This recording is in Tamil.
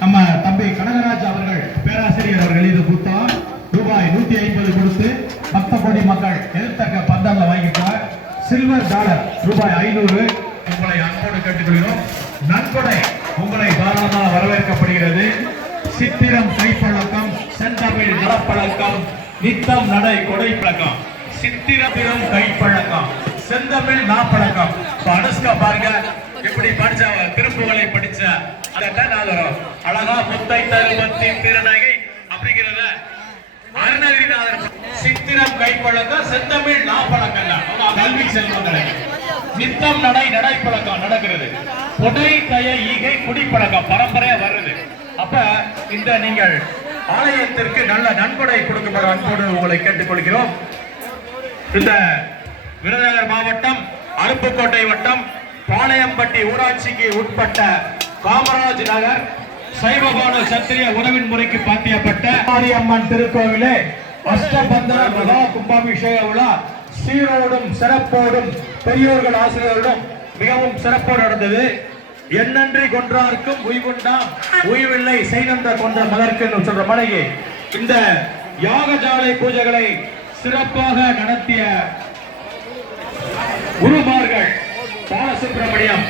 நம்ம தம்பி கனகராஜ் அவர்கள் பேராசிரியர் அவர்கள் இது கொடுத்தார் ரூபாய் நூத்தி ஐம்பது கொடுத்து பக்த கோடி மக்கள் எதிர்த்தக்க பந்தங்கள் வாங்கிட்டார். சில்வர் டாலர் ரூபாய் ஐநூறு. உங்களை அன்போடு கேட்டுக்கொள்கிறோம். நன்கொடை உங்களை தாராளமாக வரவேற்கப்படுகிறது. சித்திரம் கைப்பழக்கம் செந்தமிழ் நலப்பழக்கம் நித்தம் நடை கொடை பழக்கம் சித்திரத்திலும் கைப்பழக்கம் செந்தமிழ் நாப்பழக்கம். அனுஷ்க அதான் வரும் அழகா முத்தை திருநகை அப்படிங்கிறத அருணகிரிநாதர் சித்திரம் கைப்பழக்கம் செந்தமிழ் கல்வி நித்தம் நடை நடைப்பழக்கம் நடக்கிறது. புடை ஈகை குடிப்பழக்கம் பரம்பரையா வருது. அப்ப இந்த நீங்கள் ஆலயத்திற்கு நல்ல நன்கொடை கொடுக்கப்படும் அன்போடு உங்களை கேட்டுக்கொள்கிறோம். இந்த விருதுநகர் மாவட்டம் அருப்புக்கோட்டை வட்டம் பாளையம்பட்டி ஊராட்சிக்கு உட்பட்ட காமராஜ் நகர் சைவபானு சத்திரிய உணவின் முறைக்கு பாத்தியப்பட்ட அம்மன் திருக்கோவிலே அஷ்டபந்தர மகா கும்பாபிஷேக விழா சீரோடும் சிறப்போடும் பெரியோர்கள் ஆசிரியர்களும் மிகவும் சிறப்போடு நடந்தது. என்னன்றி கொன்றார்க்கும் உய்வுண்டாம் உய்வில்லை செய்தந்த கொன்ற மலர்க்கு சொல்ற மலையே. இந்த யாகஜாலை பூஜைகளை சிறப்பாக நடத்திய குருமார்கள் பாலசுப்பிரமணியம்